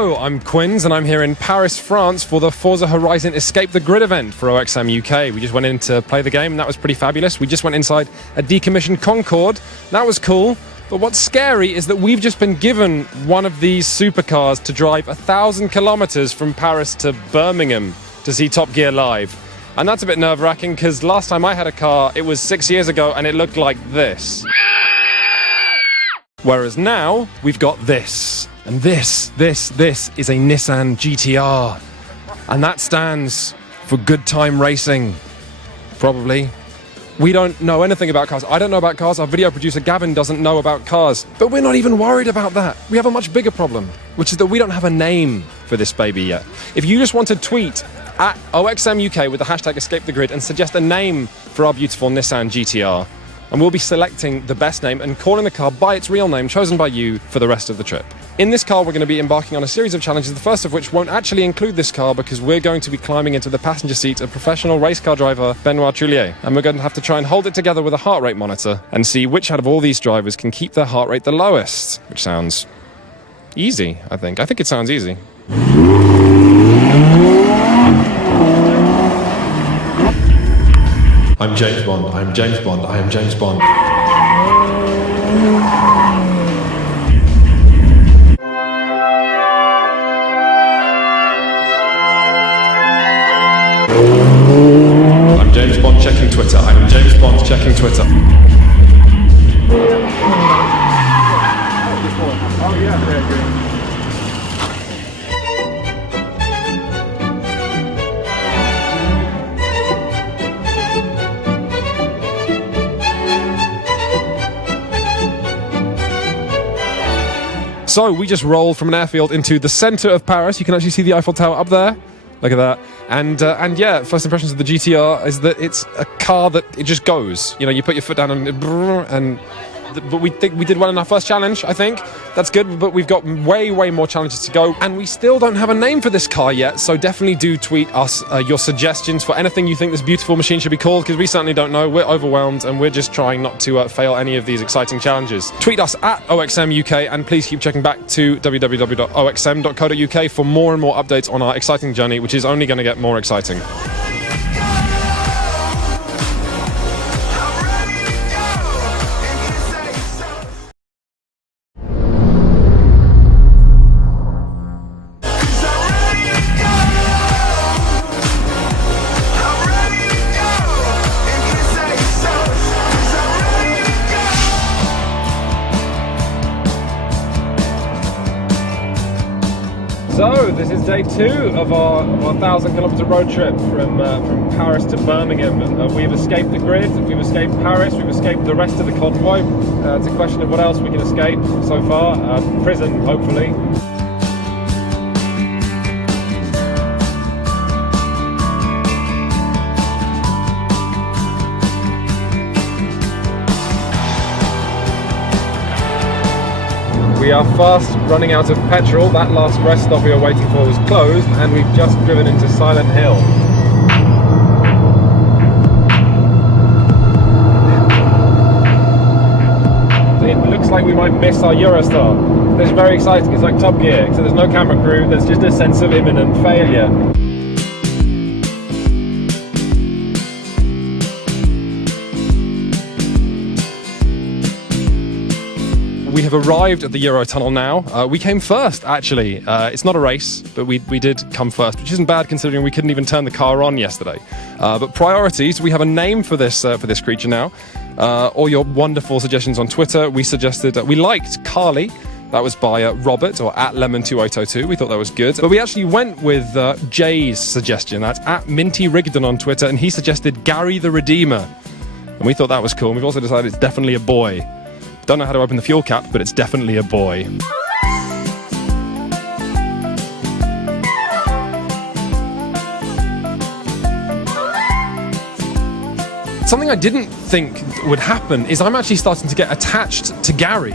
Hello, I'm Quinns and I'm here in Paris, France for the Forza Horizon Escape the Grid event for OXM UK. We just went in to play the game and that was pretty fabulous. We just went inside a decommissioned Concorde. That was cool. But what's scary is that we've just been given one of these supercars to drive 1,000 kilometers from Paris to Birmingham to see Top Gear live. And that's a bit nerve-wracking because last time I had a car, it was 6 years ago and it looked like this. Whereas now, we've got this. And this is a Nissan GTR. And that stands for good time racing. Probably. We don't know anything about cars. I don't know about cars. Our video producer Gavin doesn't know about cars. But we're not even worried about that. We have a much bigger problem, which is that we don't have a name for this baby yet. If you just want to tweet at OXM UK with the hashtag #EscapeTheGrid and suggest a name for our beautiful Nissan GTR, and we'll be selecting the best name and calling the car by its real name, chosen by you for the rest of the trip. In this car, we're going to be embarking on a series of challenges, the first of which won't actually include this car because we're going to be climbing into the passenger seat of professional race car driver Benoit Trullier. And we're going to have to try and hold it together with a heart rate monitor and see which out of all these drivers can keep their heart rate the lowest, which sounds easy, I think. I think it sounds easy. I'm James Bond, I'm James Bond, I am James Bond. I'm James Bond checking Twitter, I'm James Bond checking Twitter. Oh yeah, So we just rolled from an airfield into the centre of Paris. You can actually see the Eiffel Tower up there. Look at that. And yeah, first impressions of the GTR is that it's a car that it just goes. You know, you put your foot down and but we think we did well in our first challenge, I think. That's good, but we've got way more challenges to go. And we still don't have a name for this car yet, so definitely do tweet us your suggestions for anything you think this beautiful machine should be called, because we certainly don't know. We're overwhelmed, and we're just trying not to fail any of these exciting challenges. Tweet us at OXM UK, and please keep checking back to www.oxm.co.uk for more and more updates on our exciting journey, which is only going to get more exciting. So this is day 2 of our 1,000-kilometer road trip from Paris to Birmingham. We've escaped the grid, we've escaped Paris, we've escaped the rest of the convoy. It's a question of what else we can escape so far. Prison, hopefully. We are fast running out of petrol. That last rest stop we were waiting for was closed, and we've just driven into Silent Hill. It looks like we might miss our Eurostar. This is very exciting. It's like Top Gear, so there's no camera crew, there's just a sense of imminent failure. We have arrived at the Eurotunnel now. We came first, actually. It's not a race, but we did come first, which isn't bad considering we couldn't even turn the car on yesterday. But priorities, we have a name for this creature now. All your wonderful suggestions on Twitter. We liked Carly. That was by Robert, or at Lemon2802. We thought that was good. But we actually went with Jay's suggestion. That's at Minty Rigdon on Twitter, and he suggested Gary the Redeemer. And we thought that was cool. And we've also decided it's definitely a boy. Don't know how to open the fuel cap, but it's definitely a boy. Something I didn't think would happen is I'm actually starting to get attached to Gary.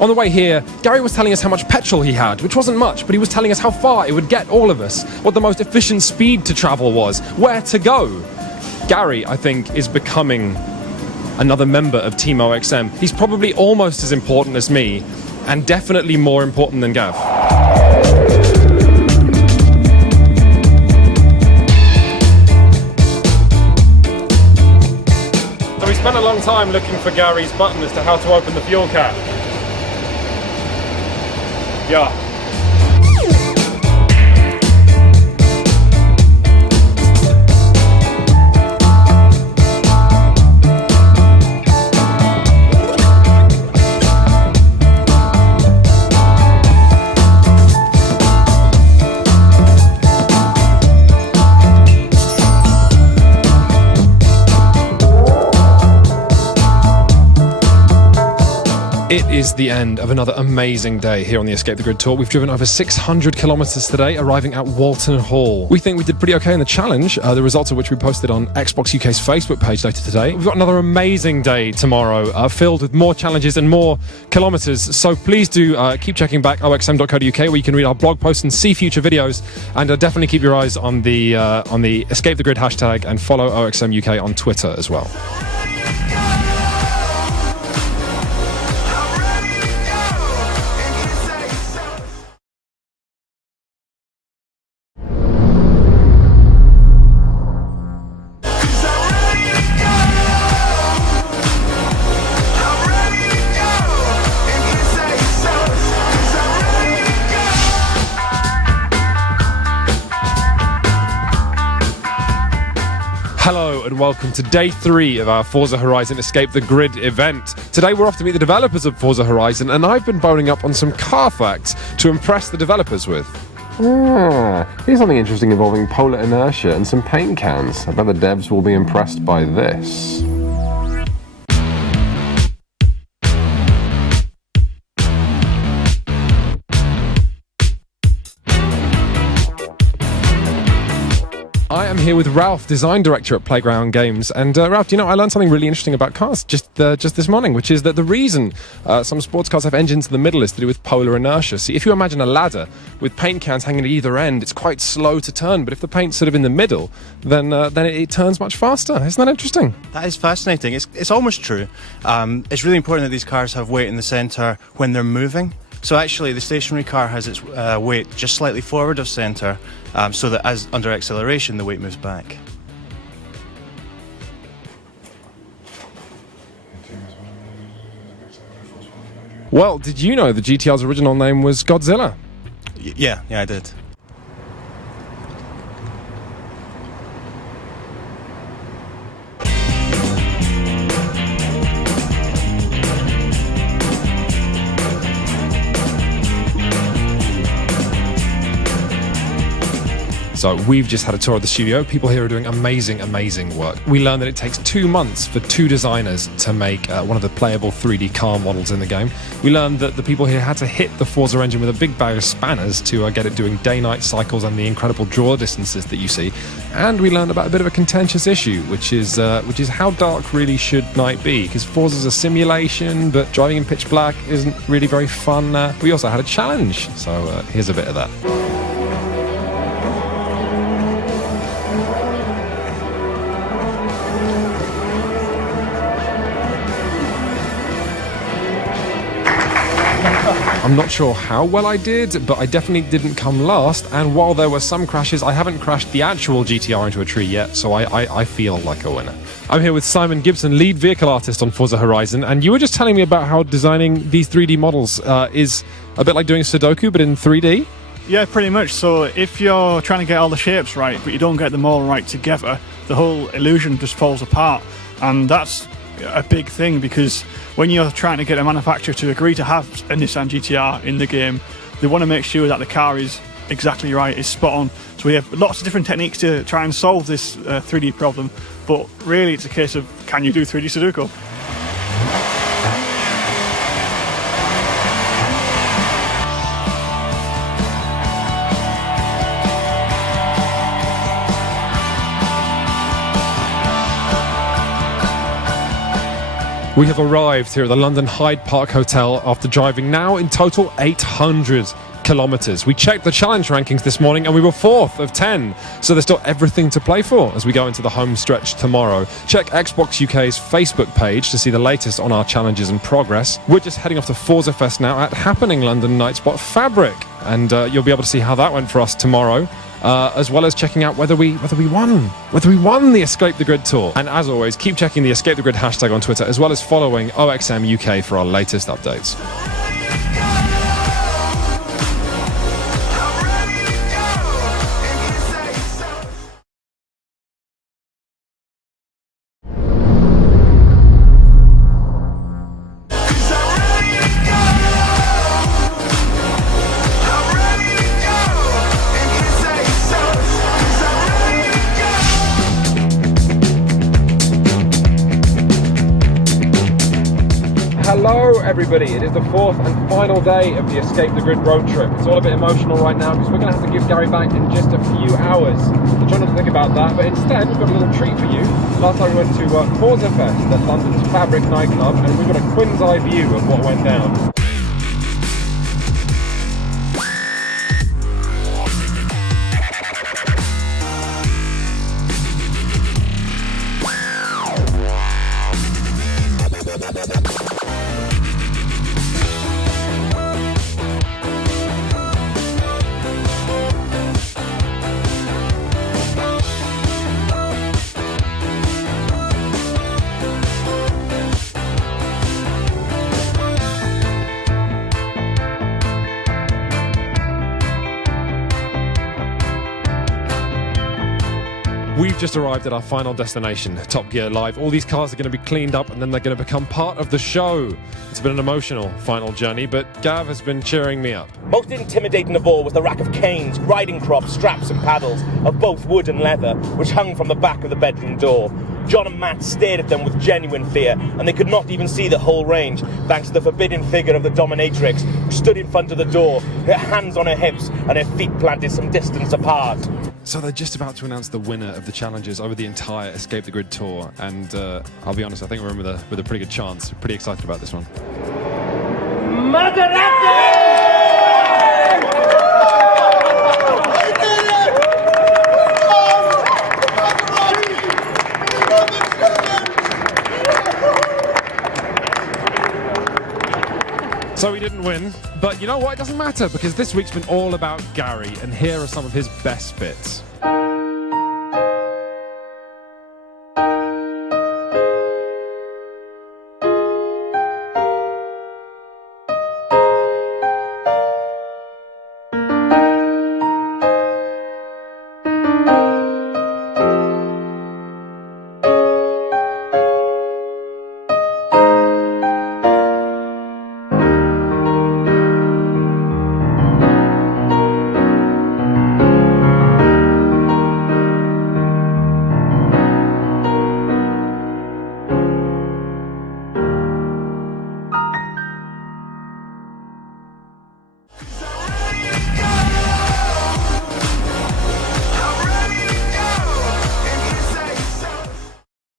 On the way here, Gary was telling us how much petrol he had, which wasn't much, but he was telling us how far it would get all of us, what the most efficient speed to travel was, where to go. Gary, I think, is becoming another member of Team OXM. He's probably almost as important as me, and definitely more important than Gav. time looking for Gary's button as to how to open the fuel cap. Yeah. It is the end of another amazing day here on the Escape the Grid tour. We've driven over 600 kilometres today, arriving at Walton Hall. We think we did pretty okay in the challenge, the results of which we posted on Xbox UK's Facebook page later today. We've got another amazing day tomorrow, filled with more challenges and more kilometres. So please do keep checking back oxm.co.uk, where you can read our blog posts and see future videos. And definitely keep your eyes on the Escape the Grid hashtag, and follow OXM UK on Twitter as well. Hello and welcome to day 3 of our Forza Horizon Escape the Grid event. Today we're off to meet the developers of Forza Horizon, and I've been boning up on some car facts to impress the developers with. Here's something interesting involving polar inertia and some paint cans. I bet the devs will be impressed by this. I am here with Ralph, design director at Playground Games. And Ralph, I learned something really interesting about cars just this morning, which is that the reason some sports cars have engines in the middle is to do with polar inertia. See, if you imagine a ladder with paint cans hanging at either end, it's quite slow to turn. But if the paint's sort of in the middle, then it turns much faster. Isn't that interesting? That is fascinating. It's almost true. It's really important that these cars have weight in the centre when they're moving. So actually, the stationary car has its weight just slightly forward of centre, so that as under acceleration, the weight moves back. Well, did you know the GTR's original name was Godzilla? Yeah, I did. So we've just had a tour of the studio. People here are doing amazing, amazing work. We learned that it takes 2 months for 2 designers to make one of the playable 3D car models in the game. We learned that the people here had to hit the Forza engine with a big bag of spanners to get it doing day-night cycles and the incredible draw distances that you see. And we learned about a bit of a contentious issue, which is how dark really should night be, because Forza's a simulation, but driving in pitch black isn't really very fun. We also had a challenge, so here's a bit of that. I'm not sure how well I did, but I definitely didn't come last, and while there were some crashes, I haven't crashed the actual GTR into a tree yet, so I feel like a winner. I'm here with Simon Gibson, lead vehicle artist on Forza Horizon, and you were just telling me about how designing these 3D models is a bit like doing Sudoku, but in 3D? Yeah, pretty much. So if you're trying to get all the shapes right, but you don't get them all right together, the whole illusion just falls apart, and that's a big thing, because when you're trying to get a manufacturer to agree to have a Nissan GTR in the game, they want to make sure that the car is exactly right, is spot on. So we have lots of different techniques to try and solve this 3D problem, but really it's a case of, can you do 3D Sudoku? We have arrived here at the London Hyde Park Hotel after driving now in total 800 kilometres. We checked the challenge rankings this morning and we were 4th of 10, so there's still everything to play for as we go into the home stretch tomorrow. Check Xbox UK's Facebook page to see the latest on our challenges and progress. We're just heading off to Forza Fest now at happening London Night Spot Fabric, and you'll be able to see how that went for us tomorrow. as well as checking out whether we won the Escape the Grid tour. And as always, keep checking the Escape the Grid hashtag on Twitter, as well as following OXM UK for our latest updates. Hello everybody, it is the fourth and final day of the Escape the Grid road trip. It's all a bit emotional right now because we're going to have to give Gary back in just a few hours. I'm trying not to think about that, but instead we've got a little treat for you. Last time we went to Forza Fest at London's Fabric nightclub, and we've got a quin's eye view of what went down. We've just arrived at our final destination, Top Gear Live. All these cars are going to be cleaned up and then they're going to become part of the show. It's been an emotional final journey, but Gav has been cheering me up. Most intimidating of all was the rack of canes, riding crops, straps and paddles of both wood and leather, which hung from the back of the bedroom door. John and Matt stared at them with genuine fear, and they could not even see the whole range, thanks to the forbidding figure of the dominatrix, who stood in front of the door, her hands on her hips and her feet planted some distance apart. So they're just about to announce the winner of the challenges over the entire Escape the Grid tour, and I'll be honest, I think we're in with a pretty good chance. Pretty excited about this one. So he didn't win, but you know what? It doesn't matter because this week's been all about Gary, and here are some of his best bits.